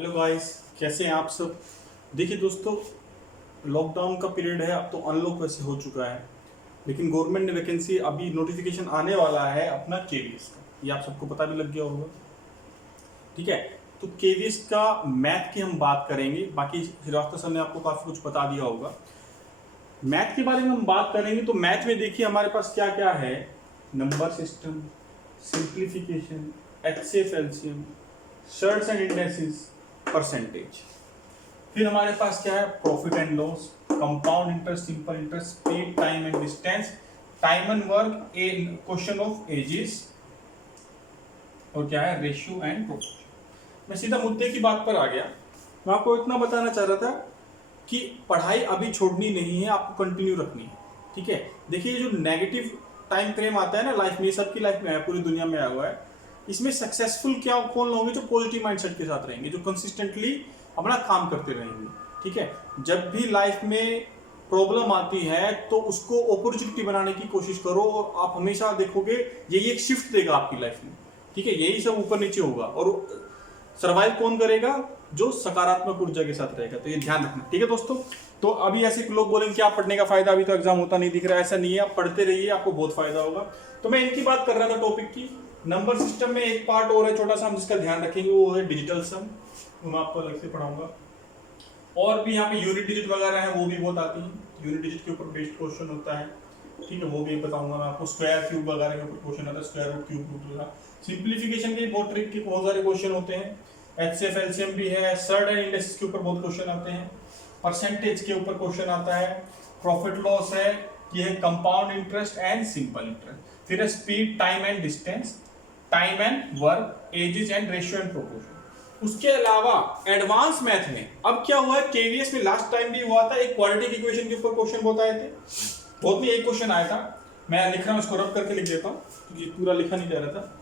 Hello guys, कैसे हैं आप सब। देखिए दोस्तों, लॉकडाउन का पीरियड है, अब तो अनलॉक वैसे हो चुका है, लेकिन गवर्नमेंट ने वैकेंसी अभी नोटिफिकेशन आने वाला है अपना केवीएस का, ये आप सबको पता भी लग गया होगा। ठीक है, तो केवीएस का मैथ की हम बात करेंगे, बाकी श्रीवास्तव सर ने आपको काफ़ी कुछ बता दिया होगा। मैथ के बारे में हम बात करेंगे तो मैथ में देखिए हमारे पास क्या क्या है। Number system, simplification, HCF LCM, surds and indices, percentage. फिर हमारे पास क्या है, profit and loss, compound interest, simple interest, speed, time and distance, time and work, a question of ages, और क्या है, रेशियो एंड प्रोपोर्शन। मैं सीधा मुद्दे की बात पर आ गया। मैं आपको इतना बताना चाह रहा था कि पढ़ाई अभी छोड़नी नहीं है, आपको कंटिन्यू रखनी है। ठीक है, देखिए ये जो नेगेटिव टाइम फ्रेम आता है ना लाइफ में, सबकी लाइफ में है, पूरी दुनिया में आया हुआ है। इसमें सक्सेसफुल क्या कौन लोग हैं, जो पॉजिटिव माइंडसेट के साथ रहेंगे, जो कंसिस्टेंटली अपना काम करते रहेंगे। ठीक है, जब भी लाइफ में प्रॉब्लम आती है तो उसको अपॉर्चुनिटी बनाने की कोशिश करो, और आप हमेशा देखोगे यही एक शिफ्ट देगा आपकी लाइफ में। ठीक है, यही सब ऊपर नीचे होगा, और सर्वाइव कौन करेगा, जो सकारात्मक ऊर्जा के साथ रहेगा। तो ये ध्यान रखना। ठीक है दोस्तों, तो अभी ऐसे लोग बोलेंगे क्या पढ़ने का फायदा, अभी तो एग्जाम होता नहीं दिख रहा है। ऐसा नहीं है, आप पढ़ते रहिए, आपको बहुत फायदा होगा। तो मैं इनकी बात कर रहा था टॉपिक की। नंबर सिस्टम में एक पार्ट और है छोटा सा, हम जिसका ध्यान रखेंगे, वो है डिजिटल सम। मैं आपको अलग से पढ़ाऊंगा। और भी यहाँ पे यूनिट डिजिट वगैरह है, वो भी बहुत आती है। यूनिट डिजिट के ऊपर बेस्ड क्वेश्चन होता है। ठीक है, वो भी बताऊंगा मैं आपको। स्क्वायर क्यूब वगैरह के ऊपर क्वेश्चन आता है, स्क्वायर रूट, क्यूब रूट वगैरह। सिंप्लीफिकेशन के बहुत ट्रिक के बहुत सारे क्वेश्चन होते हैं। एचसीएफ एलसीएम भी है। सर्ट एंड इंडेक्स के ऊपर बहुत क्वेश्चन आते हैं। परसेंटेज के ऊपर क्वेश्चन आता है। प्रॉफिट लॉस है, ये है compound interest and simple interest. फिर है speed, time and distance, time and work, ages and ratio and proportion. उसके अलावा एडवांस मैथ में अब क्या हुआ है, केवीएस में लास्ट टाइम भी हुआ था, एक क्वाड्रेटिक इक्वेशन के ऊपर क्वेश्चन बहुत आए थे। बहुत में एक क्वेश्चन आया था, मैं लिख रहा हूं, इसको रब करके लिख देता हूं क्योंकि पूरा लिखा नहीं जा रहा था।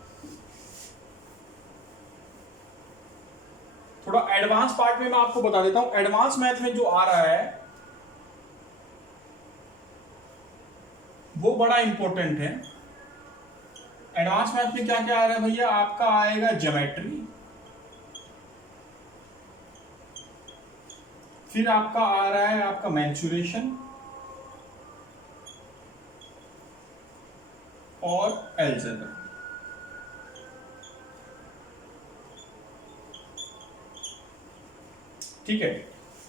थोड़ा एडवांस पार्ट में मैं आपको बता देता हूं। एडवांस मैथ में जो आ रहा है वो बड़ा इंपॉर्टेंट है। एडवांस मैथ में क्या क्या आ रहा है भैया, आपका आएगा ज्योमेट्री, फिर आपका आ रहा है आपका मेंसुरेशन और अलजेब्रा। ठीक है,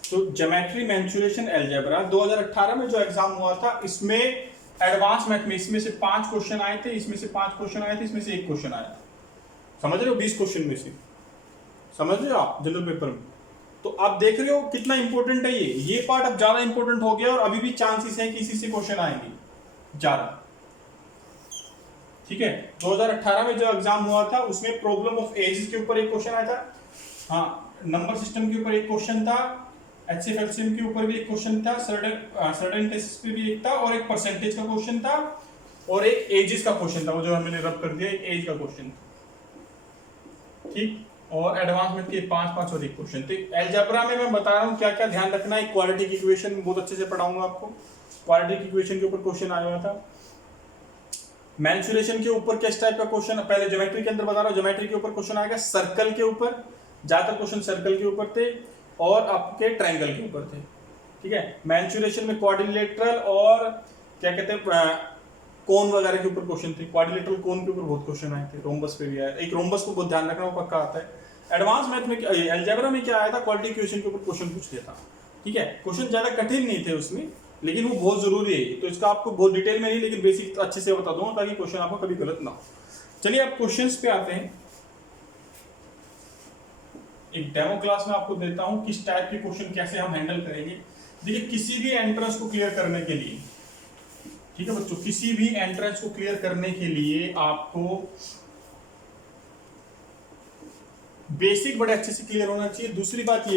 तो ज्योमेट्री, मेंसुरेशन, अलजेब्रा 2018 में जो एग्जाम हुआ था, इसमें एडवांस मैथ में इसमें से 5 क्वेश्चन आए थे, इसमें से 5 क्वेश्चन आए थे, इसमें से 1 क्वेश्चन आया था। समझ रहे हो, 20 क्वेश्चन में से, समझ रहे हो आप जनरल पेपर में। तो आप देख रहे हो कितना इंपॉर्टेंट है ये पार्ट अब ज्यादा इंपॉर्टेंट हो गया, और अभी भी चांसेस है कि इसी से क्वेश्चन आएंगे ज्यादा। ठीक है, 2018 में जो एग्जाम हुआ था उसमें प्रॉब्लम ऑफ एजेस के ऊपर एक क्वेश्चन आया था। हाँ, नंबर सिस्टम के ऊपर एक क्वेश्चन था, एचसीएफ एलसीएम के ऊपर भी एक क्वेश्चन था, सर्टेन टेस्ट पे भी एक था, और एक परसेंटेज का क्वेश्चन था, और एक एजेस का क्वेश्चन था, वो जो मैंने रब कर दिया, एज का क्वेश्चन था। ठीक, और एडवांस में के 5 और एक क्वेश्चन थे। अलजेब्रा में मैं बता रहा हूँ क्या क्या ध्यान रखना है। क्वाड्रेटिक इक्वेशन बहुत अच्छे से पढ़ाऊंगा आपको। क्वाड्रेटिक इक्वेशन के ऊपर क्वेश्चन आया हुआ था। मेंसुरेशन के ऊपर किस टाइप का क्वेश्चन, पहले ज्योमेट्री के अंदर बता रहा हूँ, ज्योमेट्री के ऊपर क्वेश्चन आएगा सर्कल के ऊपर, ज्यादातर क्वेश्चन सर्कल के ऊपर थे, और आपके ट्रायंगल के ऊपर थे। ठीक है, मेंसुरेशन में क्वाड्रिलेटरल और क्या कहते हैं कोन वगैरह के ऊपर क्वेश्चन थे। क्वाड्रिलेटरल कोन के ऊपर बहुत क्वेश्चन आए थे, रोम्बस पे भी आया, एक रोम्बस को बहुत ध्यान रखना, वो पक्का आता है। एडवांस मैथ में अलजेब्रा में क्या आया था, क्वाड्रेटिक इक्वेशन के ऊपर क्वेश्चन पूछ लिया था। ठीक है, क्वेश्चन ज्यादा कठिन नहीं थे उसमें, लेकिन वो बहुत जरूरी है, तो इसका आपको बहुत डिटेल में नहीं, लेकिन बेसिक अच्छे से बता दूंगा ताकि क्वेश्चन आपको कभी गलत ना हो। चलिए अब क्वेश्चंस पे आते हैं। एक डेमो क्लास में आपको देता हूं किस टाइप के क्वेश्चन कैसे हम हैंडल करेंगे। देखिए, किसी भी एंट्रेंस को क्लियर करने के लिए, ठीक है बच्चों, किसी भी एंट्रेंस को क्लियर करने के लिए आपको बेसिक बड़े अच्छे से क्लियर होना चाहिए। दूसरी बात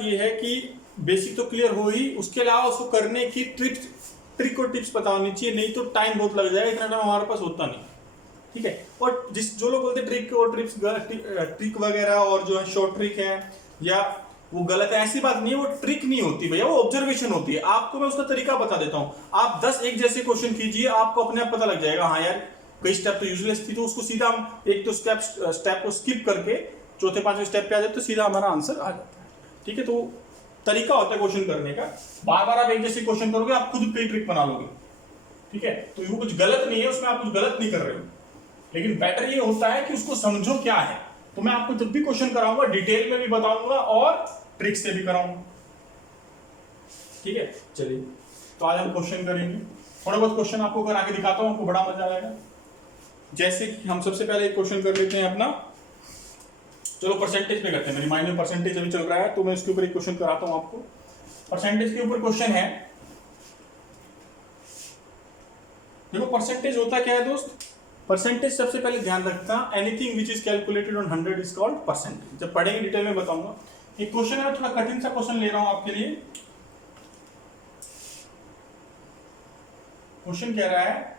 यह है कि बेसिक तो क्लियर हो ही, उसके अलावा उसको करने की ट्रिक और टिप्स पता होनी चाहिए, नहीं तो टाइम बहुत लग जाएगा, इतना टाइम हमारे पास होता नहीं। ठीक है, और जो लोग बोलते हैं ट्रिक और ट्रिक वगैरह और जो है शॉर्ट ट्रिक है या वो गलत है, ऐसी बात नहीं है। वो ट्रिक नहीं होती भैया, वो ऑब्जर्वेशन होती है। आपको मैं उसका तरीका बता देता हूँ। आप 10 एक जैसे क्वेश्चन कीजिए, आपको अपने आप पता लग जाएगा हाँ यार कई स्टेप तो यूजलेस थी, तो उसको सीधा हम एक तो स्टेप को स्किप करके चौथे पांचवें स्टेप पे आ जाए तो सीधा हमारा आंसर आ जाता है। ठीक है, तो तरीका होता है क्वेश्चन करने का। बार बार आप एक जैसे क्वेश्चन करोगे आप खुद पे ट्रिक बना लोगे। ठीक है, तो वो कुछ गलत नहीं है, उसमें आप कुछ गलत नहीं कर रहे हो, लेकिन बेटर ये होता है कि उसको समझो क्या है। तो मैं आपको जब भी क्वेश्चन कराऊंगा डिटेल में भी बताऊंगा और ट्रिक से भी कराऊंगा। ठीक है, चलिए तो आज हम क्वेश्चन करेंगे। थोड़ा बहुत क्वेश्चन आपको करा के दिखाता हूं, आपको बड़ा मजा आएगा। जैसे कि हम सबसे पहले एक क्वेश्चन कर लेते हैं अपना, चलो परसेंटेज पे करते हैं। मेरी माइंड में परसेंटेज अभी चल रहा है तो मैं इसके ऊपर एक क्वेश्चन कराता हूं आपको। परसेंटेज के ऊपर क्वेश्चन है। देखो परसेंटेज होता क्या है दोस्त, परसेंटेज सबसे पहले ध्यान रखना, anything which is calculated on 100 is called percentage. जब पढ़ेंगे डिटेल में बताऊंगा। एक क्वेश्चन है, थोड़ा कठिन सा क्वेश्चन ले रहा हूं आपके लिए। क्वेश्चन कह रहा है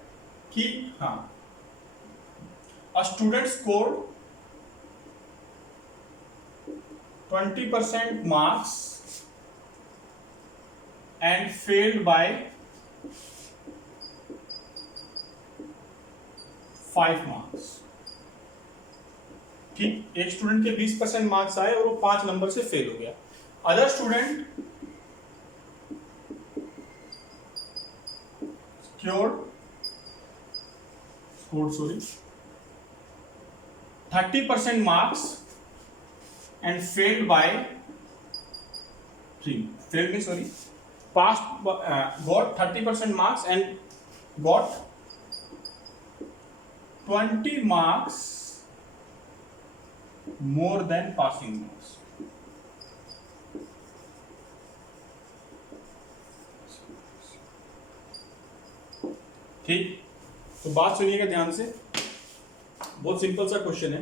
कि हाँ, a student score 20% marks and failed by 5 marks। ठीक, एक स्टूडेंट के 20% मार्क्स आए और वो 5 नंबर से फेल हो गया। Other student scored 30% marks and failed by got 30% marks and got 20 marks more than passing marks। ठीक, तो बात सुनिएगा ध्यान से, बहुत सिंपल सा क्वेश्चन है।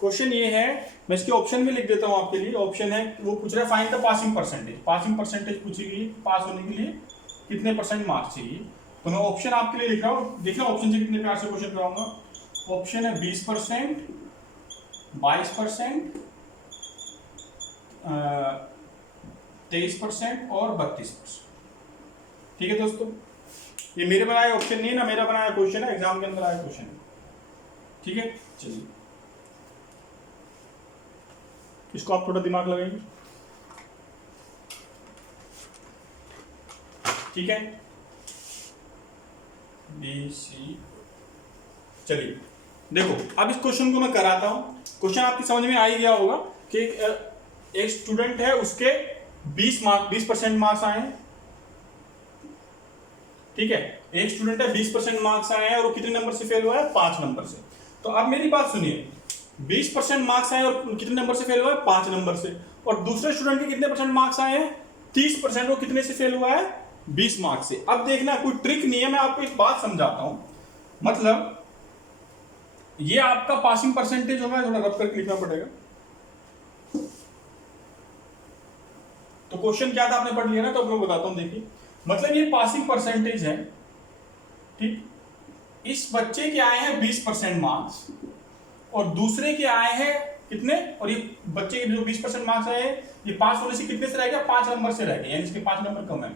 क्वेश्चन ये है, मैं इसके ऑप्शन में लिख देता हूं आपके लिए। ऑप्शन है, वो पूछ रहा है find the passing percentage. Passing percentage पूछी गई, पास होने के लिए कितने परसेंट मार्क्स चाहिए। तो मैं ऑप्शन आपके लिए लिख रहा हूं, देखना ऑप्शन से कितने प्यार से क्वेश्चन कराऊंगा। ऑप्शन है 20%, 22%, 23% और 32%। ठीक है दोस्तों, ये मेरे बनाए ऑप्शन नहीं है ना, मेरा बनाया क्वेश्चन है, एग्जाम के अंदर आया क्वेश्चन है। ठीक है, चलिए इसको आप थोड़ा दिमाग लगाएंगे। ठीक है, बी सी। चलिए देखो, अब इस क्वेश्चन को मैं कराता हूं। क्वेश्चन आपकी समझ में आ ही गया होगा कि एक स्टूडेंट है, उसके 20% मार्क्स आए हैं। ठीक है, एक स्टूडेंट है, 20% मार्क्स आए हैं और वो कितने नंबर से फेल हुआ है, 5 नंबर से। तो अब मेरी बात सुनिए, 20% मार्क्स आए और कितने नंबर से फेल हुआ है, 5 नंबर से। और दूसरे स्टूडेंट के कितने परसेंट मार्क्स आए हैं, 30%, वो कितने से फेल हुआ है, 20 मार्क्स से। अब देखना, कोई ट्रिक नहीं है, मैं आपको एक बात समझाता हूं। मतलब ये आपका पासिंग परसेंटेज होगा, थोड़ा रब करके लिखना पड़ेगा। तो क्वेश्चन क्या था आपने पढ़ लिया ना, तो मैं बताता हूं। देखिए, मतलब ये पासिंग परसेंटेज है। ठीक, इस बच्चे के आए हैं 20% मार्क्स और दूसरे के आए हैं कितने, और ये बच्चे के जो 20% मार्क्स आए हैं, ये पास होने से कितने से रह गया, 5 नंबर से रह गया, यानी इसके 5 नंबर कम है।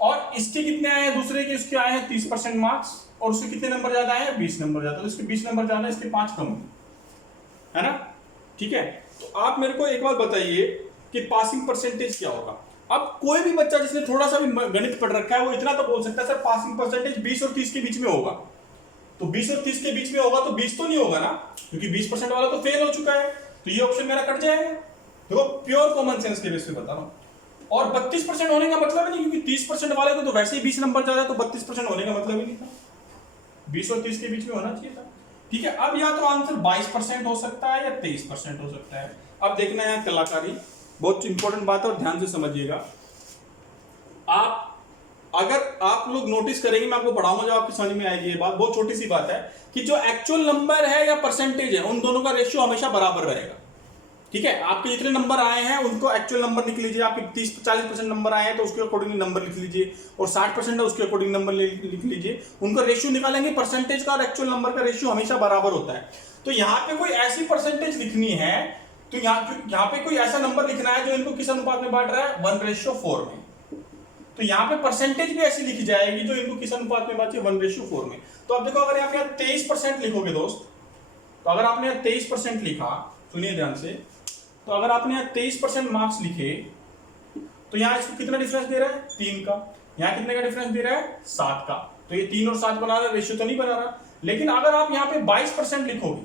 और इसके कितने आए हैं, दूसरे के उसके आए हैं 30% मार्क्स और उसके कितने नंबर ज्यादा आए हैं, 20 नंबर ज्यादा। तो इसके 20 नंबर ज्यादा, इसके 5 कम है ना। ठीक है, तो आप मेरे को एक बार बताइए कि पासिंग परसेंटेज क्या होगा। अब कोई भी बच्चा जिसने थोड़ा सा भी गणित पढ़ रखा है वो इतना तो बोल सकता है, सर पासिंग परसेंटेज 20 और 30 के बीच में होगा। तो 20 और 30 के बीच में होगा तो 20 तो नहीं होगा ना, क्योंकि 20% वाला तो फेल हो चुका है, तो ये ऑप्शन मेरा कट जाएगा। देखो प्योर कॉमन सेंस के बेस पे बता रहा हूं। और 32% होने का मतलब नहीं, क्योंकि 30% वाले को तो वैसे ही 20 नंबर ज्यादा, तो 32% होने का मतलब ही नहीं था, 20 और 30 के बीच में होना चाहिए था। ठीक है, अब या तो आंसर 22% हो सकता है या 23% हो सकता है। अब देखना है कलाकारी, बहुत इंपॉर्टेंट बात है और ध्यान से समझिएगा। आप अगर आप लोग नोटिस करेंगे, मैं आपको पढ़ाऊंगा जब आपकी समझ में आएगी ये बात, बहुत छोटी सी बात है कि जो एक्चुअल नंबर है या परसेंटेज है, उन दोनों का रेशियो हमेशा बराबर रहेगा। ठीक है, आपके जितने नंबर आए हैं उनको एक्चुअल नंबर लिख लीजिए। आपके 30-40% नंबर आए हैं तो उसके अकॉर्डिंग नंबर लिख लीजिए, और 60% है उसके अकॉर्डिंग नंबर लिख लीजिए। उनका रेशियो निकालेंगे, परसेंटेज का और एक्चुअल नंबर का रेशियो हमेशा बराबर होता है। तो यहाँ पे कोई ऐसी परसेंटेज लिखनी है, तो यहाँ पे कोई ऐसा नंबर लिखना है जो इनको किस अनुपात में बांट रहा है, 1:4 में। तो यहाँ पे परसेंटेज भी ऐसी लिखी जाएगी जो इनको किस अनुपात में बांटे, 1:4 में। तो अब देखो, अगर आप यहाँ 23% लिखोगे दोस्त, तो अगर आपने 23% लिखा, सुनिए ध्यान से। तो अगर आपने यहाँ 23% मार्क्स लिखे तो यहाँ इसको कितना डिफरेंस दे रहा है 3 का, यहाँ कितने का डिफरेंस दे रहा है 7 का। तो ये 3 और 7 बना रहा है, रेशियो तो नहीं बना रहा। लेकिन अगर आप यहाँ पे 22% लिखोगे,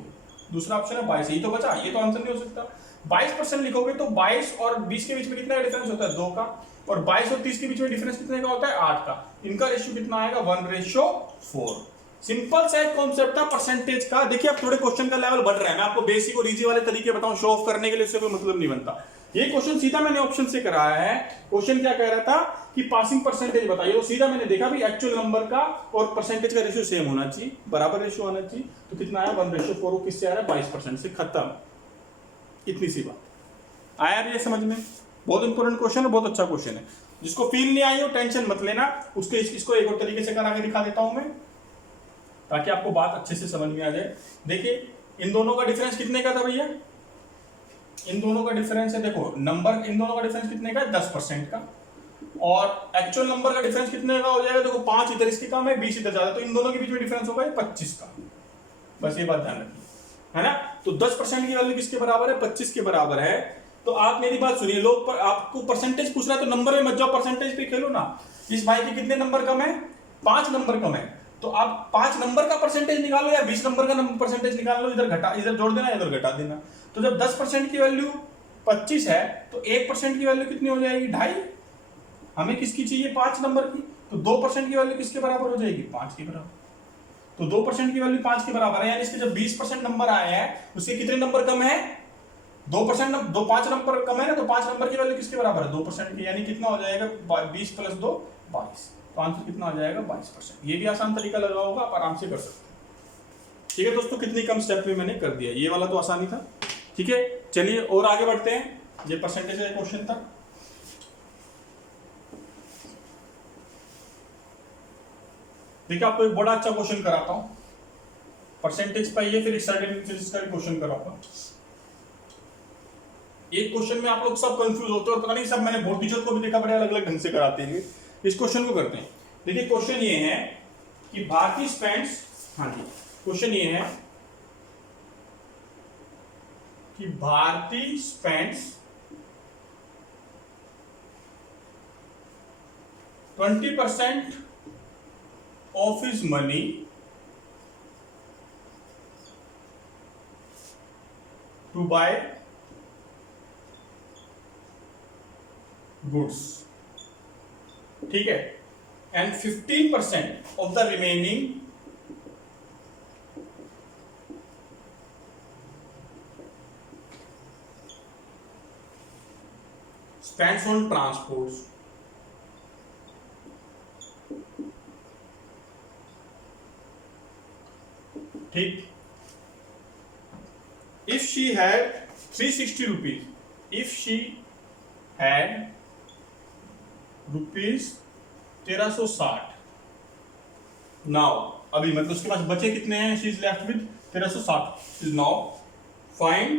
दूसरा ऑप्शन है 22, यही तो बचा, ये तो आंसर नहीं हो सकता। 22% लिखोगे तो 22 और 20 के बीच में कितना डिफरेंस होता है 2 का, और 22 और 30 के बीच में डिफरेंस कितने का होता है 8 का। इनका रेशियो कितना आएगा 1:4। सिंपल सा एक कॉन्सेप्ट था परसेंटेज का। देखिए अब थोड़े क्वेश्चन का लेवल बढ़ रहा है, मैं आपको बेसिक और इजी वाले तरीके बताऊं शो ऑफ करने के लिए, इससे कोई मतलब नहीं बनता। ये क्वेश्चन सीधा मैंने ऑप्शन से कराया है। क्वेश्चन क्या कह रहा था कि पासिंग परसेंटेज बताइए, तो सीधा मैंने देखा भी एक्चुअल नंबर का और परसेंटेज का रेशियो सेम होना चाहिए, बराबर रेशियो होना चाहिए। तो कितना आया 1:4, किससे आ रहा है 22% से, खत्म। इतनी सी बात। आया भी ये समझ में? बहुत इंपॉर्टेंट क्वेश्चन है, बहुत अच्छा क्वेश्चन है। जिसको फील नहीं आई हो टेंशन मत लेना, उसके इसको एक और तरीके से करा के दिखा देता हूं मैं, ताकि आपको बात अच्छे से समझ में आ जाए। देखिए इन दोनों का डिफरेंस कितने का था भैया, इन दोनों का डिफरेंस है, देखो नंबर, इन दोनों का डिफरेंस कितने का है 10% का, और एक्चुअल नंबर का डिफरेंस कितने का हो जाएगा, देखो 5 इधर इसके कम है 20 इधर ज्यादा, तो इन दोनों के बीच में डिफरेंस होगा 25 का। बस ये बात ध्यान रखिए, है ना। तो 10% की वैल्यू किसके बराबर है 25 के बराबर है। तो आप मेरी बात सुनिए, लोग आपको परसेंटेज पूछ रहा है तो नंबर में मत जाओ, परसेंटेज पे खेलो ना। इस भाई के कितने नंबर कम है 5 नंबर कम है, तो आप 5 नंबर का परसेंटेज निकालो या 20 नंबर का परसेंटेज निकाल लो, इधर घटा, इधर जोड़ देना इधर घटा देना। तो जब 10% की वैल्यू 25 है तो 1% की वैल्यू कितनी हो जाएगी 2.5। हमें किसकी चाहिए 5 नंबर की, तो 2% की वैल्यू किसके बराबर हो जाएगी 5 के बराबर। तो 2% की वैल्यू 5 के बराबर है, यानी इसके जब 20% नंबर आए हैं उसके कितने नंबर कम है 2%, 5 नंबर कम है ना, तो 5 नंबर की वैल्यू किसके बराबर है 2% की, यानी कितना हो जाएगा 20 + 2 22। तो आंसर कितना आ जाएगा 22%। ये भी आसान तरीका लगा होगा, आप आराम से कर सकते हैं। ठीक है दोस्तों, कितनी कम स्टेप में मैंने कर दिया, ये वाला तो आसानी था। ठीक है चलिए और आगे बढ़ते हैं, ये परसेंटेज का क्वेश्चन था। देखिए आपको एक बड़ा अच्छा क्वेश्चन कराता हूं, परसेंटेज पाइए, फिर स्टैटिस्टिक्स का क्वेश्चन कराता हूं। एक क्वेश्चन में आप लोग सब कंफ्यूज होते हो और पता नहीं, सब मैंने बोर्ड टीचर को भी देखा बड़े अलग अलग ढंग से कराते हैं। इस क्वेश्चन को करते हैं। देखिए क्वेश्चन ये है कि भारतीय स्पेंड्स, हाँ जी क्वेश्चन ये है कि भारतीय spends 20% of his money to buy goods, ठीक है, and 15% of the remaining spends on transports। ठीक, if she had 360 rupees, if she had rupees 1360, now अभी मतलब उसके पास बचे कितने हैं, she is left with 1360, is now find,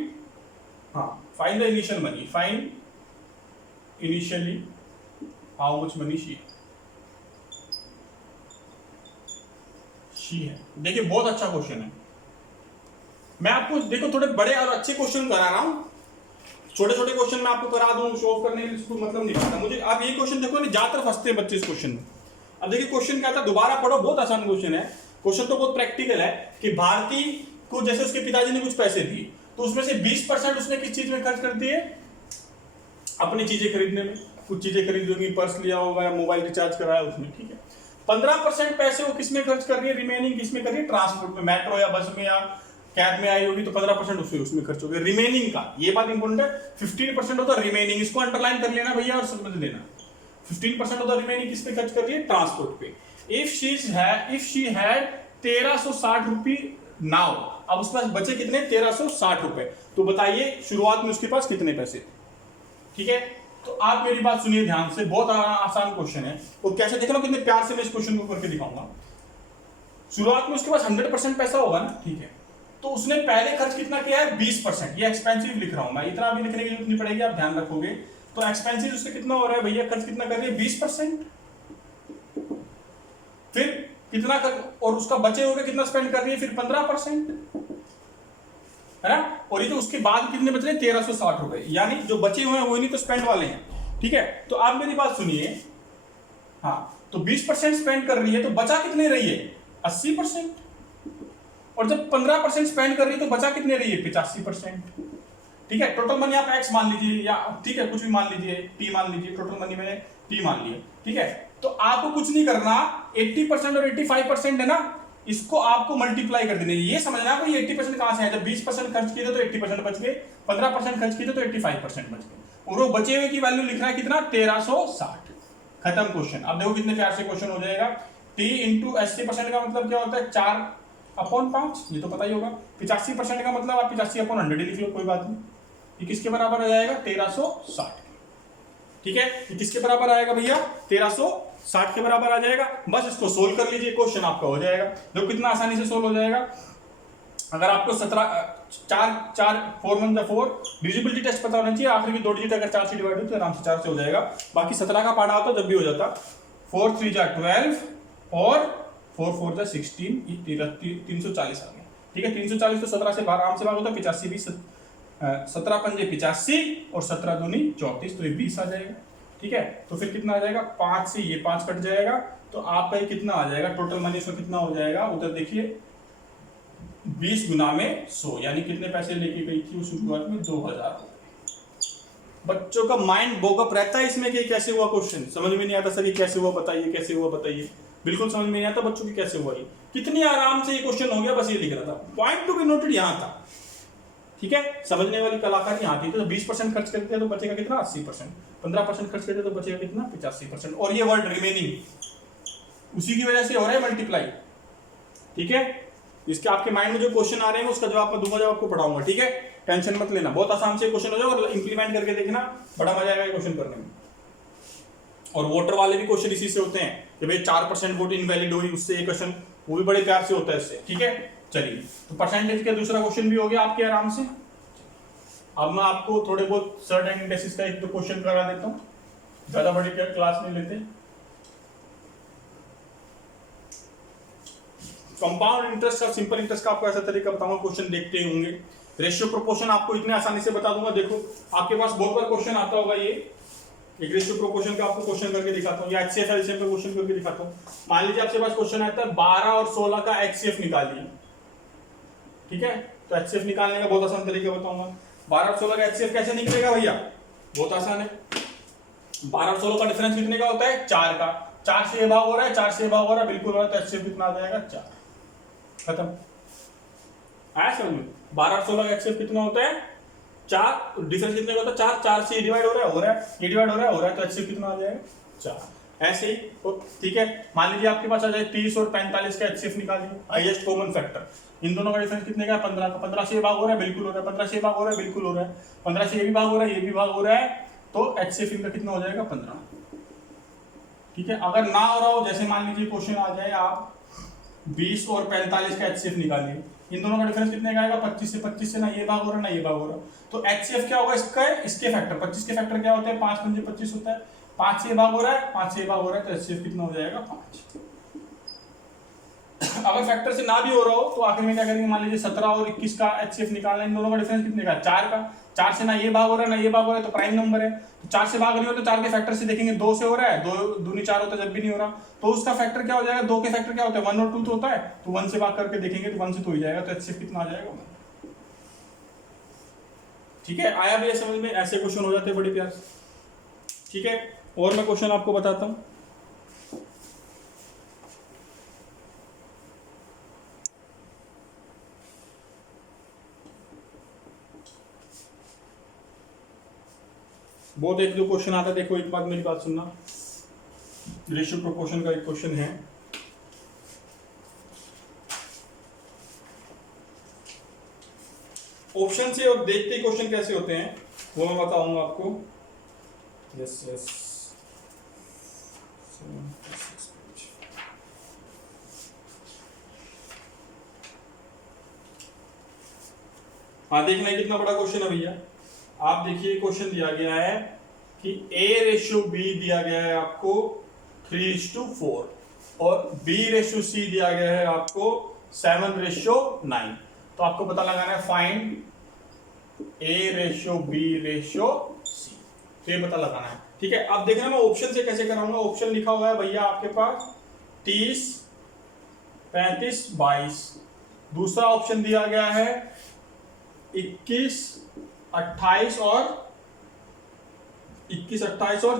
हाँ find the initial money, find initially how much money she है। देखिए बहुत अच्छा क्वेश्चन है, मैं आपको देखो थोड़े बड़े और अच्छे क्वेश्चन करा रहा हूं, छोटे छोटे क्वेश्चन मैं आपको करा दूं शो ऑफ करने के लिए, इसको मतलब नहीं पता मुझे। आप ये क्वेश्चन देखो ना, ज्यादातर फंसते हैं बच्चे इस क्वेश्चन में। अब देखिए क्वेश्चन क्या था, दोबारा पढ़ो, बहुत आसान क्वेश्चन है। क्वेश्चन तो बहुत प्रैक्टिकल है कि भारती को जैसे उसके पिताजी ने कुछ पैसे दिए, तो उसमें से 20% उसने किस चीज में खर्च कर दिए, अपनी चीजें खरीदने में। कुछ चीजें खरीदी होगी, पर्स लिया होगा, मोबाइल रिचार्ज कराया उसमें, ठीक है। 15% पैसे वो किसमें खर्च कर रही है, रिमेनिंग किसमें कर रही है, ट्रांसपोर्ट में, मेट्रो या बस में या कैब में आई होगी, तो 15% उसमें खर्च हो गया। रिमेनिंग का, ये बात इंपॉर्टेंट है, 15% होता है रिमेनिंग, इसको अंडरलाइन कर लेना भैया और समझ लेना। 15% होता है रिमेनिंग किस पे खर्च कर रही है, ट्रांसपोर्ट पे। इफ शी हैड 1360 रुपये नाउ, अब उसके पास बचे कितने 1360 रुपए, तो बताइए शुरुआत में उसके पास कितने पैसे। ठीक है, तो आप मेरी बात सुनिए ध्यान से, बहुत आसान क्वेश्चन है और कैसे देख लो कितने प्यार से मैं इस क्वेश्चन को करके दिखाऊंगा। शुरुआत में उसके पास 100% पैसा होगा ना, ठीक है, तो उसने पहले खर्च कितना किया है 20%। ये एक्सपेंसिव लिख रहा हूं मैं, इतना भी लिखने की जरूरत नहीं पड़ेगी, आप ध्यान रखोगे। तो एक्सपेंसिव उसका कितना हो रहा है भैया, खर्च कितना कर रही है 20%, फिर कितना कर, और उसका बचे हुए कितना स्पेंड कर रही है फिर 15%। है ना। और ये जो उसके बाद कितने बच रहे हैं 1360 रुपए, यानी जो बचे हुए हैं वो नहीं तो स्पेंड वाले हैं। ठीक है, तो आप मेरी बात सुनिए, हाँ तो 20% स्पेंड कर रही है तो बचा कितने रही है 80%, और जब 15% स्पेंड कर रही है तो बचा कितने रही है 85%। ठीक है, टोटल मनी आप एक्स मान लीजिए, या ठीक है कुछ भी मान लीजिए, टी मान लीजिए, टोटल मनी मैंने टी मान लिया। ठीक है, तो आपको कुछ नहीं करना, 80% और 85% है ना, इसको आपको मल्टीप्लाई कर देना। ये समझना कोई 80% कहां से है, जब 20% खर्च किए थे तो 80% बच गए, 15% खर्च किए थे तो 85% बच गए, और वो बचे हुए की वैल्यू लिखना है कितना 1360। खत्म क्वेश्चन। अब देखो कितने प्यार से क्वेश्चन हो जाएगा। टी इंटू 80% का मतलब क्या होता है 4/5, ये तो पता ही होगा। 85% का मतलब आप 85/100 ही लिख लो, कोई बात नहीं। ये किसके बराबर हो जाएगा 1360। ठीक है, ये किसके बराबर आएगा भैया 1360 के बराबर आ जाएगा। बस इसको सोल्व कर लीजिए, क्वेश्चन आपका हो जाएगा। देखो कितना आसानी से सोल्व हो जाएगा। अगर आपको 4 1 4 डिविजिबिलिटी टेस्ट पता होना चाहिए, आखिर की 2 डिजिट अगर 4 से डिवाइड हो तो आराम से 4 से हो जाएगा। बाकी 17 का पार्ट आता जब भी हो जाता, 4 3 जा 12 और 4 4 जा 16, 340 आ गया। ठीक है, 340 तो 17 से आराम से भाग होता, 85 20 17 पंजे 85 और 17 दूनी 34, तो ये 20 आ जाएगा। ठीक है, तो फिर कितना आ जाएगा 5 से ये 5 कट जाएगा, तो आपका ये कितना आ जाएगा टोटल मनी इसमें कितना हो जाएगा, उधर देखिए 20 गुना में 100, यानी कितने पैसे लेके गई थी वो शुरुआत में 2000। बच्चों का माइंड बोकअप रहता है इसमें कि कैसे हुआ क्वेश्चन, समझ में नहीं आता सर ये कैसे हुआ बताइए, कैसे हुआ बताइए, बिल्कुल समझ में नहीं आता बच्चों की कैसे हुआ। ये कितनी आराम से ये क्वेश्चन हो गया, बस ये लिख रहा था, पॉइंट टू बी नोटेड यहाँ था। ठीक है, समझने वाली कलाकारी यहाँ थी। तो 20% खर्च करते हैं तो बचेगा कितना 80%, 15% खर्च करते हैं तो बचेगा कितना 85%, और ये वर्ड रिमेनिंग उसी की वजह से हो रहा है मल्टीप्लाई। ठीक है, इसके आपके माइंड में जो क्वेश्चन आ रहे हैं उसका जवाब मैं दूंगा जब आपको पढ़ाऊंगा। ठीक है, टेंशन मत लेना, बहुत आसान से क्वेश्चन हो जाएगा, और इंप्लीमेंट करके देखना, बड़ा मजा आएगा क्वेश्चन करने में। और वोटर वाले भी क्वेश्चन इसी से होते हैं कि भाई 4% वोट इनवैलिड हुई, उससे ये क्वेश्चन वो भी बड़े प्यार से होता है इससे। ठीक है, चलिए तो परसेंटेज का दूसरा क्वेश्चन भी हो गया आपके आराम से। अब मैं आपको थोड़े बहुत सर्ट एंड इंडेक्सेस का एक दो क्वेश्चन करा देता हूँ, ज्यादा बड़ी क्लास नहीं लेते। कंपाउंड इंटरेस्ट का, सिंपल इंटरेस्ट का आपको ऐसा तरीका बताऊंगा, क्वेश्चन देखते होंगे। रेशियो प्रोपोर्शन आपको इतने आसानी से बता दूंगा। देखो आपके पास बहुत बार क्वेश्चन आता होगा, ये एक रेशियो प्रोपोर्शन का आपको क्वेश्चन करके दिखाता हूँ, या एचसीएफ एलसीएम का क्वेश्चन करके दिखाता हूँ। मान लीजिए आपके पास क्वेश्चन आता है 12 और 16 का एचसीएफ निकालिए। ठीक है, तो एचसीएफ निकालने का बहुत आसान तरीका बताऊंगा। 12 और 16 का एचसीएफ कैसे निकलेगा भैया, बहुत आसान है। 12 और 16 का डिफरेंस कितने का होता है 4 का, 4 से ये भाग हो रहा है, 4 से ये भाग हो रहा है, बिल्कुल हो रहा है, तो एचसीएफ कितना आ जाएगा 4। खत्म, आया समझ में। 12 और 16 का एचसीएफ कितना होता है 4, डिफरेंस कितने का होता है 4, 4 से ये डिवाइड हो रहा है, हो रहा है, ये डिवाइड हो रहा है, तो एचसीएफ कितना आ जाएगा 4। ऐसे ही ठीक है, मान लीजिए आपके पास आ जाए 30 और 45 का एचसीएफ निकालिए, हाईएस्ट कॉमन फैक्टर। इन दोनों का डिफरेंस कितने का 15 का, 15 से ये भाग हो रहा है, बिल्कुल हो रहा है, 15 से ये भाग हो रहा है, बिल्कुल हो रहा है, 15 से ये भी भाग हो रहा है, ये भी भाग हो रहा है, तो एचसीएफ इनका कितना हो जाएगा 15। ठीक है, अगर ना हो रहा हो, जैसे मान लीजिए क्वेश्चन आ जाए आप 20 और 45 का एचसीएफ निकालिए, इन दोनों का डिफरेंस कितने का आएगा 25 से ना ये भाग हो रहा है ना ये भाग हो रहा है, तो एचसीएफ क्या होगा इसका, इसके फैक्टर 25 के फैक्टर क्या होते हैं 5 पंजे 25 होता है, 5 से ये भाग हो रहा है, 5 से ये भाग हो रहा है, तो एचसीएफ कितना हो जाएगा 5। अगर फैक्टर से ना भी हो रहा हो तो आखिर में क्या करेंगे, मान लीजिए 17 और 21 का एचसीएफ निकालना है, इन दोनों का डिफरेंस कितने का 4 का, 4 से ना ये भाग हो रहा है ना ये भाग हो रहा है, तो प्राइम नंबर है, तो 4 से भाग नहीं हो तो 4 के फैक्टर से देखेंगे 2 से हो रहा है, 2 दूनी 4 होता है जब भी नहीं हो रहा, तो उसका फैक्टर क्या हो जाएगा, 2 के फैक्टर क्या होता है 1 और 2 तो होता है, तो 1 से भाग करके देखेंगे तो 1 से तो हो जाएगा, तो एचसीएफ कितना आ जाएगा 1। ठीक है, आया भैया समझ में, ऐसे क्वेश्चन हो जाते हैं बड़े प्यार से। ठीक है, और मैं क्वेश्चन आपको बताता हूँ। बहुत एक दो क्वेश्चन आता है, देखो एक बात मेरी बात सुनना। रेशियो प्रोपोर्शन का एक क्वेश्चन है, ऑप्शन से और देखते ही क्वेश्चन कैसे होते हैं वो मैं बताऊंगा आपको। यस यस, हाँ देखना है कितना बड़ा क्वेश्चन है भैया। आप देखिए क्वेश्चन दिया गया है कि A रेशियो B दिया गया है आपको 3:4 और B रेशियो C दिया गया है आपको 7:9। तो आपको पता लगाना है फाइंड A/B/C, तो ये पता लगाना है। ठीक है, अब देखना मैं ऑप्शन से कैसे कराऊंगा। ऑप्शन लिखा हुआ है भैया आपके पास 30, 35, 22। दूसरा ऑप्शन दिया गया है 21, 28 और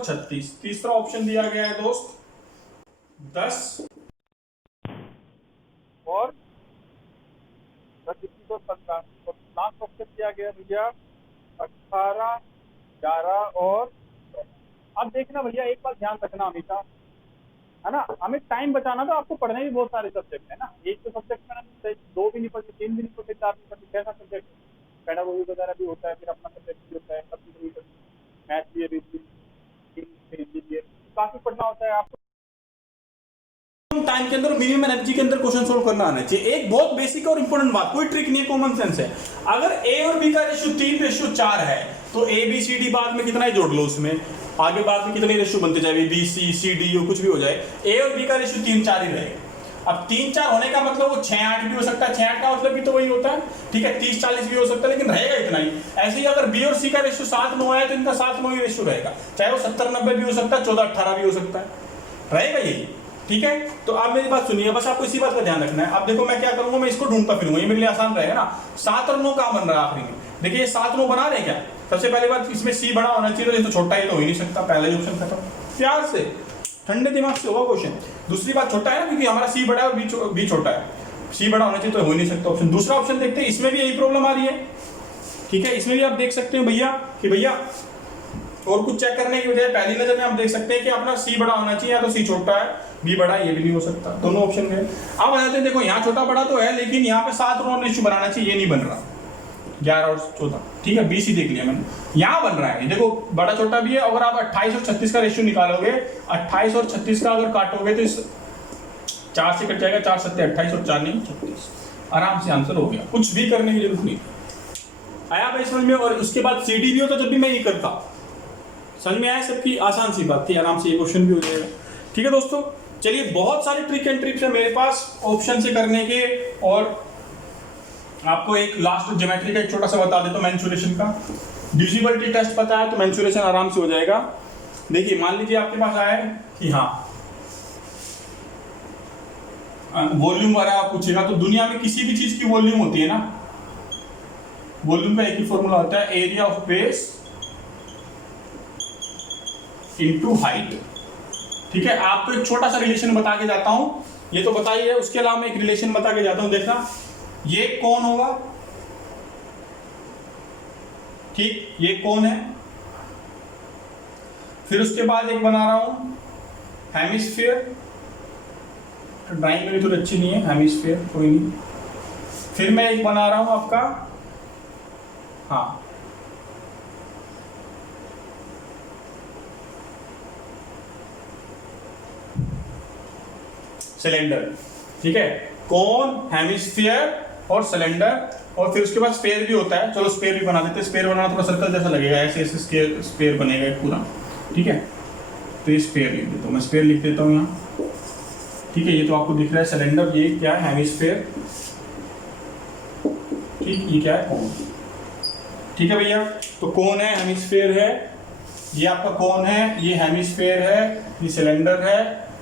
36। तीसरा ऑप्शन दिया गया है दोस्त 10 और 10, 21 और 17। और लास्ट ऑप्शन दिया गया भैया 18, 11 और 16। अब देखना भैया, एक बात ध्यान रखना हमेशा, है ना, हमें टाइम बचाना। तो आपको पढ़ने भी बहुत सारे सब्जेक्ट है ना, एक तो सब्जेक्ट में 2 भी नहीं पढ़ते, 3 भी नहीं पढ़ते, 4 भी पढ़ते, कैसा सब्जेक्ट है, पेडागोजी वगैरह भी होता है, फिर अपना सब्जेक्ट भी होता है, कंप्यूटर, मैथ भी है, रीजनिंग, काफी पढ़ना होता है आपको। टाइम के अंदर मिनिमम एनर्जी के अंदर क्वेश्चन सोल्व करना आना चाहिए। एक बहुत बेसिक और इंपॉर्टेंट बात, कोई ट्रिक नहीं है, कॉमन सेंस है। अगर ए और बी का रेशियो 3/4 है तो ए बी सी डी बाद में कितना ही जोड़ लो, उसमें आगे बाद में कितने रेशियो बनते जाए, बी सी सी डी कुछ भी हो जाए, ए और बी का रेशियो 3/4 ही रहेगा। अब 3/4 होने का मतलब वो 6/8 भी हो सकता है, 6/8 का मतलब भी तो वही होता है। ठीक है, 30/40 भी हो सकता है, लेकिन रहेगा इतना ही। ऐसे ही अगर बी और सी का रेशियो 7/9 है तो इनका 7/9 ही रेशियो रहेगा, चाहे वो 70/90 भी हो सकता है, 14/18 भी हो सकता है, रहेगा यही। ठीक है, तो आप मेरी बात सुनिए, बस आपको इसी बात का ध्यान रखना है। अब देखो मैं क्या करूंगा, मैं इसको ढूंढता फिरूंगा, ये मेरे लिए आसान रहेगा ना। 7 और 9 कहां बन रहा है आखिरी में, देखिए ये 7, 9 बना रहे हैं क्या। सबसे पहली बात, इसमें सी बड़ा होना चाहिए, तो ये तो छोटा ही तो हो ही नहीं सकता, पहला ही ऑप्शन खत्म। प्यार से ठंडे दिमाग से होगा क्वेश्चन। दूसरी बात, छोटा है ना, क्योंकि हमारा सी बड़ा है और बी छोटा है, सी बड़ा होना चाहिए तो हो ही नहीं सकता ऑप्शन। दूसरा ऑप्शन देखते हैं, इसमें भी यही प्रॉब्लम आ रही है। ठीक है, इसमें भी आप देख सकते हो भैया कि भैया और कुछ चेक करने की बजाय पहली नजर में आप देख सकते हैं कि अपना सी बड़ा होना चाहिए, या तो सी छोटा है, बी बड़ा है, ये भी नहीं हो सकता, दोनों ऑप्शन में। अब आ जाते हैं, देखो यहाँ छोटा बड़ा तो है, लेकिन यहाँ पे 7 और 9 रेशियो बनाना चाहिए, ये नहीं बन रहा, 11 और 14। ठीक है, बी सी देख लिया मैंने, यहाँ बन रहा है, देखो बड़ा छोटा भी है। अगर आप 28 और 36 का रेशियो निकालोगे, 28 और 36 का अगर काटोगे तो इस 4 से कट जाएगा, 4 7 28 और 4 नहीं 36, आराम से आंसर हो गया, कुछ भी करने की जरूरत नहीं। आया भाई समझ में। और उसके बाद सी डी भी होता जब भी मैं ये करता, समझ में आया सबकी, आसान सी बात थी, आराम से ये क्वेश्चन भी हो जाएगा। ठीक है दोस्तों, चलिए बहुत सारे ट्रिक एंड ट्रिक्स है मेरे पास ऑप्शन से करने के। और आपको एक लास्ट ज्योमेट्री का एक छोटा सा बता देता हूं, मेंसुरेशन का। डिविजिबिलिटी टेस्ट पता है तो मेंसुरेशन आराम से हो जाएगा। देखिए मान लीजिए आपके पास आया है कि हाँ वॉल्यूम वगैरह पूछेगा, तो दुनिया में किसी भी चीज की वॉल्यूम होती है ना, वॉल्यूम का एक ही फॉर्मूला होता है, area of base into height. ठीक है, आपको एक छोटा सा रिलेशन बता के जाता हूं, ये तो बताइए, उसके अलावा मैं एक रिलेशन बता के जाता हूं। देखना, ये कौन होगा, ठीक, ये कौन है। फिर उसके बाद एक बना रहा हूं हेमिस्फीयर, ड्राइंग मेरी थोड़ी अच्छी नहीं है, हेमिस्फीयर कोई नहीं। फिर मैं एक बना रहा हूं आपका, हाँ सिलेंडर। ठीक है, कोन, हेमिस्फीयर और सिलेंडर। और फिर उसके बाद स्फीयर भी होता है, चलो स्फीयर भी बना देते हैं। स्फीयर बनाना थोड़ा सर्कल जैसा लगेगा, ऐसे ऐसे स्फीयर बनेगा एक पूरा। ठीक है, तो ये स्फीयर लिख देता हूँ मैं, स्फीयर लिख देता हूँ यहाँ। ठीक है, ये तो आपको दिख रहा है सिलेंडर, ये क्या है हेमिस्फीयर। ठीक, ये क्या है कोन। ठीक है भैया, तो कोन है, हेमिस्फीयर है, ये आपका कोन है, ये हेमिस्फीयर है, ये सिलेंडर है,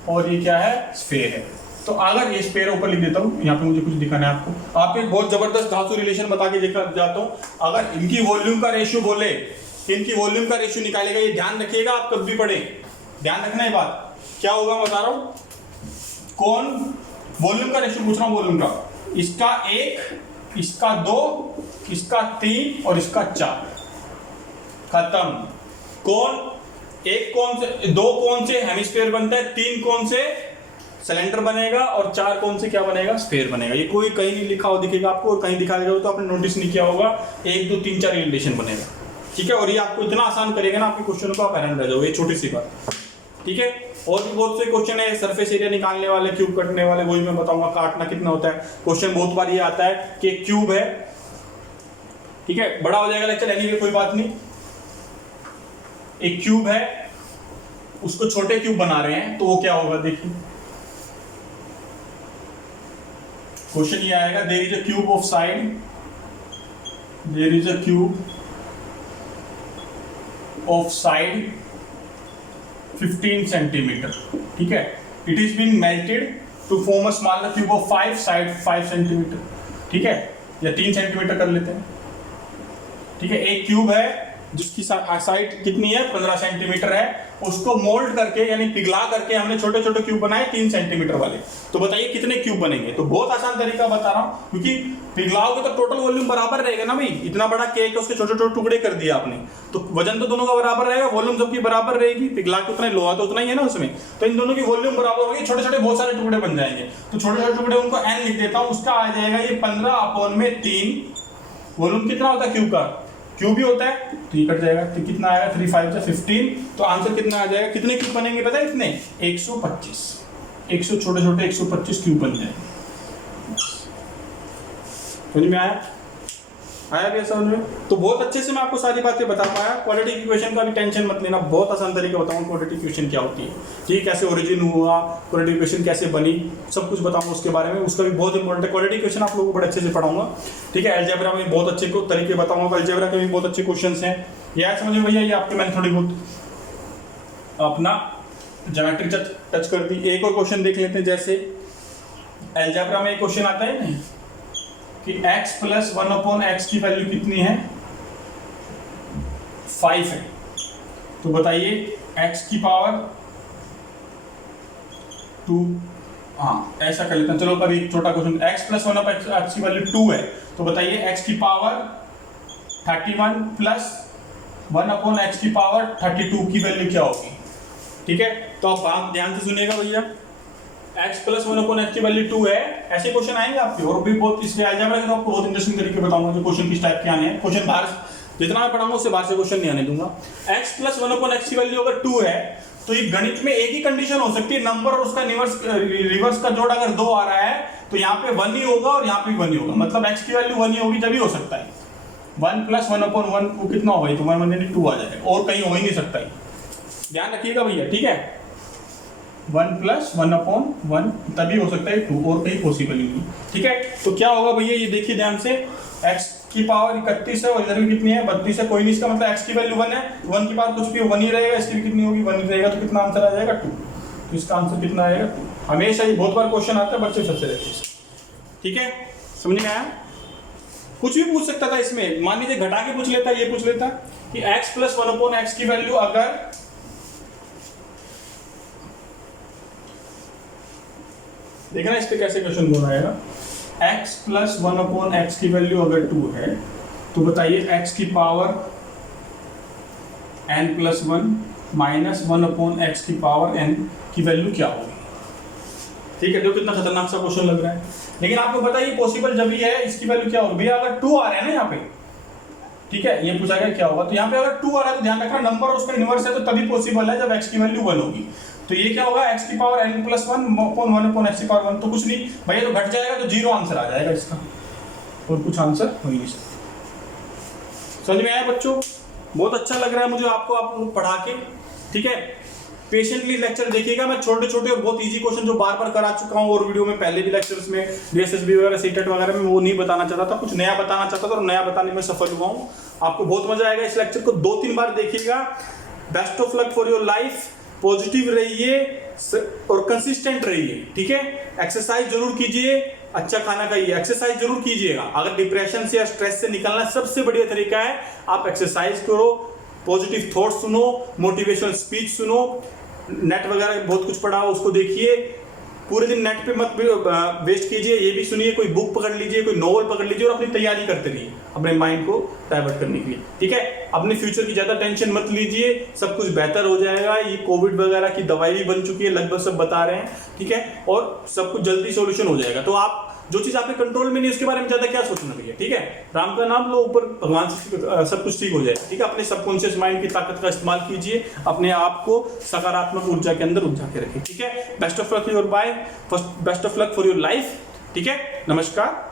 और ये क्या है स्फीयर है। तो अगर ये स्फीयर ऊपर लिख देता हूँ, यहाँ पे मुझे कुछ दिखाना है आपको एक बहुत जबरदस्त धातु रिलेशन बता के जाता हूँ। अगर इनकी वॉल्यूम का रेशियो बोले, इनकी वॉल्यूम का रेशियो निकालेगा, ये ध्यान रखिएगा, आप कब भी पढ़े ध्यान रखना ये बात। क्या होगा मैं बता रहा हूँ, कौन वॉल्यूम का रेशियो पूछ रहा हूँ, वॉल्यूम का, इसका 1, इसका 2, इसका 3 और इसका 4, खत्म। कौन, एक कोन से, 2 कोन से हेमिस्फीयर बनता है, 3 कोन से सिलेंडर बनेगा, और 4 कोन से क्या बनेगा स्फीयर बनेगा। ये कोई कहीं नहीं लिखा हो दिखेगा आपको, और कहीं दिखाया गया हो तो आपने नोटिस नहीं किया होगा। 1 2 3 4 रिलेशन बनेगा। ठीक है, और ये आपको इतना आसान करेगा ना आपके क्वेश्चन को, आप हैरान रह जाओगे, छोटी सी बात। ठीक है, और भी बहुत से क्वेश्चन है, सरफेस एरिया निकालने वाले, क्यूब कटने वाले, वही मैं बताऊंगा, काटना कितना होता है। क्वेश्चन बहुत बार ये आता है कि एक क्यूब है, ठीक है, बड़ा हो जाएगा लेक्चर, एनीवे कोई बात नहीं। एक क्यूब है, उसको छोटे क्यूब बना रहे हैं, तो वो क्या होगा देखिए, क्वेश्चन ये आएगा, there is a cube of side there is a cube of side 15 centimetre, ठीक है, it is been melted to form a smaller cube of 5 side 5 centimetre, ठीक है, या 3 सेंटीमीटर कर लेते हैं, ठीक है। एक क्यूब है जिसकी साइड कितनी है 15 सेंटीमीटर है, उसको मोल्ड करके यानी पिघला करके हमने छोटे छोटे क्यूब बनाए 3 सेंटीमीटर वाले। तो बताइए कितने क्यूब बनेंगे। तो बहुत आसान तरीका बता रहा हूं, क्योंकि पिघलाओगे तो टोटल वॉल्यूम बराबर रहेगा ना भाई। इतना बड़ा केक है, उसके छोटे छोटे टुकड़े कर दिया आपने, तो वजन तो दोनों का बराबर रहेगा, वॉल्यूम सबकी बराबर रहेगी। पिघला के उतना लोहा तो उतना ही है ना उसमें, तो इन दोनों की वॉल्यूम बराबर होगी, छोटे छोटे बहुत सारे टुकड़े बन जाएंगे। तो छोटे छोटे टुकड़े उनको n लिख देता हूं, उसका आ जाएगा ये 15/3। वॉल्यूम कितना होता है क्यूब का, क्यूब भी होता है, तो ये कट जाएगा, तो कितना आएगा 3 5 से 15। तो आंसर कितना आ जाएगा, कितने क्यूब बनेंगे पता है कितने, 125। 100 छोटे छोटे 125 क्यूब बन जाएंगे। समझ में आया क्या समझ में। तो बहुत अच्छे से मैं आपको सारी बातें बता पाया। क्वाड्रेटिक इक्वेशन का भी टेंशन मत लेना, बहुत आसान तरीका बताऊंगा क्वाड्रेटिक इक्वेशन क्या होती है, ठीक, कैसे ओरिजिन हुआ, क्वाड्रेटिक इक्वेशन कैसे बनी, सब कुछ बताऊंगा उसके बारे में। उसका भी बहुत इंपॉर्टेंट है क्वाड्रेटिक इक्वेशन, आप लोगों को बड़े अच्छे से पढ़ाऊंगा, ठीक है। अलजेब्रा में बहुत अच्छे तरीके बताऊंगा, अलजेब्रा के भी बहुत अच्छे क्वेश्चन हैं। याद समझिए भैया, ये आपके मैंने थोड़ी बहुत अपना ज्योमेट्री टच कर दी। एक और क्वेश्चन देख लेते हैं, जैसे अलजेब्रा में एक क्वेश्चन आता है ना कि x + 1/x की वैल्यू कितनी है, 5 है। तो बताइए x की पावर 2, हाँ ऐसा कर लेते हैं, चलो कभी छोटा क्वेश्चन, x + 1/x की वैल्यू 2 है, तो बताइए x की पावर 31 + 1/x की पावर 32 की वैल्यू क्या होगी, ठीक है। तो आप बात ध्यान से सुनिएगा भैया, x + 1/x की वैल्यू 2 है, ऐसे क्वेश्चन आएंगे आपके, और भी बहुत इसके अलजेब्रा के तो आपको बहुत इंटरेस्टिंग तरीके बताऊंगा जो क्वेश्चन किस टाइप के आने हैं। क्वेश्चन बाहर जितना मैं पढ़ाऊंगा उससे बाहर से क्वेश्चन नहीं आने दूंगा। x + 1/x की वैल्यू अगर 2 है, तो ये गणित में एक ही कंडीशन हो सकती है, नंबर और उसका रिवर्स का जोड़ अगर 2 आ रहा है तो यहाँ पे 1 ही होगा और यहाँ पे 1 ही होगा, मतलब x की वैल्यू 1 ही होगी, जब ही हो सकता है। 1 + 1/1 को कितना होगा, तो 1/2 आ जाएगा, और कहीं हो ही नहीं सकता है, ध्यान रखिएगा भैया, ठीक है। 1 + 1/1 तभी हो सकता है 2, और कहीं पॉसिबल ही नहीं, ठीक है। तो क्या होगा भैया, ये देखिए ध्यान से, x की पावर 31 है और इधर भी कितनी है 32 है, कोई नहीं, इसका मतलब x की वैल्यू 1 है, 1 की पावर कुछ भी 1 ही रहेगा, इसकी भी कितनी होगी 1 ही रहेगा, तो कितना आंसर आ जाएगा 2। तो इसका आंसर कितना आएगा 2। हमेशा ये बहुत बार क्वेश्चन आता है, बच्चे सबसे रहते हैं, ठीक है, समझ में आया। कुछ भी पूछ सकता था इसमें, मान लीजिए घटा के पूछ लेता, ये पूछ लेता कि x + 1/x की वैल्यू अगर देखना इस पे कैसे क्वेश्चन बोला आएगा, x + 1/x की वैल्यू अगर 2 है, तो बताइए x की पावर n + 1 - 1/x की पावर n की वैल्यू क्या होगी, ठीक है। जो कितना खतरनाक सा क्वेश्चन लग रहा है, लेकिन आपको पता है पॉसिबल जब भी है, इसकी वैल्यू क्या होगी भैया, अगर 2 आ रहा है ना यहाँ पे, ठीक है, ये पूछा गया क्या होगा, तो यहाँ पे अगर 2 आ रहा है तो ध्यान रखना नंबर उसका इनवर्स है, तो तभी पॉसिबल है जब x की वैल्यू 1 होगी। तो ये क्या होगा, x की पावर n + 1/1/x की पावर 1, तो कुछ नहीं भैया, तो घट जाएगा, तो 0 आंसर आ जाएगा इसका, और कुछ आंसर हो ही नहीं सकता। समझ में आया बच्चों, बहुत अच्छा लग रहा है मुझे आपको पढ़ा के, ठीक है। पेशेंटली लेक्चर देखिएगा, मैं छोटे छोटे और बहुत इजी क्वेश्चन जो बार बार करा चुका हूँ, और वीडियो में पहले भी लेक्चर्स में DSSB वगैरह सीटेट वगैरह में वो नहीं बताना चाहता था, कुछ नया बताना चाहता था, और नया बताने में सफल हुआ हूँ। आपको बहुत मजा आएगा, इस लेक्चर को 2-3 बार देखिएगा। Best of luck for your life, positive रहिए और कंसिस्टेंट रहिए, ठीक है। एक्सरसाइज जरूर कीजिए, अच्छा खाना खाइए, एक्सरसाइज जरूर कीजिएगा। अगर डिप्रेशन से या स्ट्रेस से निकलना सबसे बढ़िया तरीका है, आप एक्सरसाइज करो, पॉजिटिव थॉट सुनो, मोटिवेशनल स्पीच सुनो, नेट वगैरह बहुत कुछ पढ़ा हो उसको देखिए, पूरे दिन नेट पे मत वेस्ट कीजिए, ये भी सुनिए, कोई बुक पकड़ लीजिए, कोई नॉवल पकड़ लीजिए, और अपनी तैयारी करते रहिए अपने माइंड को डाइवर्ट करने के लिए, ठीक है। अपने फ्यूचर की ज्यादा टेंशन मत लीजिए, सब कुछ बेहतर हो जाएगा। ये कोविड वगैरह की दवाई भी बन चुकी है, लगभग सब बता रहे हैं, ठीक है, और सब कुछ जल्दी सोल्यूशन हो जाएगा। तो आप जो चीज आपके कंट्रोल में नहीं उसके बारे में ज्यादा क्या सोचना भैया, ठीक है। राम का नाम लो, ऊपर भगवान से सब कुछ ठीक हो जाएगा, ठीक है। अपने सबकॉन्शियस माइंड की ताकत का इस्तेमाल कीजिए, अपने आप को सकारात्मक ऊर्जा के अंदर उलझा के रखिए, ठीक है। Best of luck for your bye, best of luck for your life, ठीक है। नमस्कार।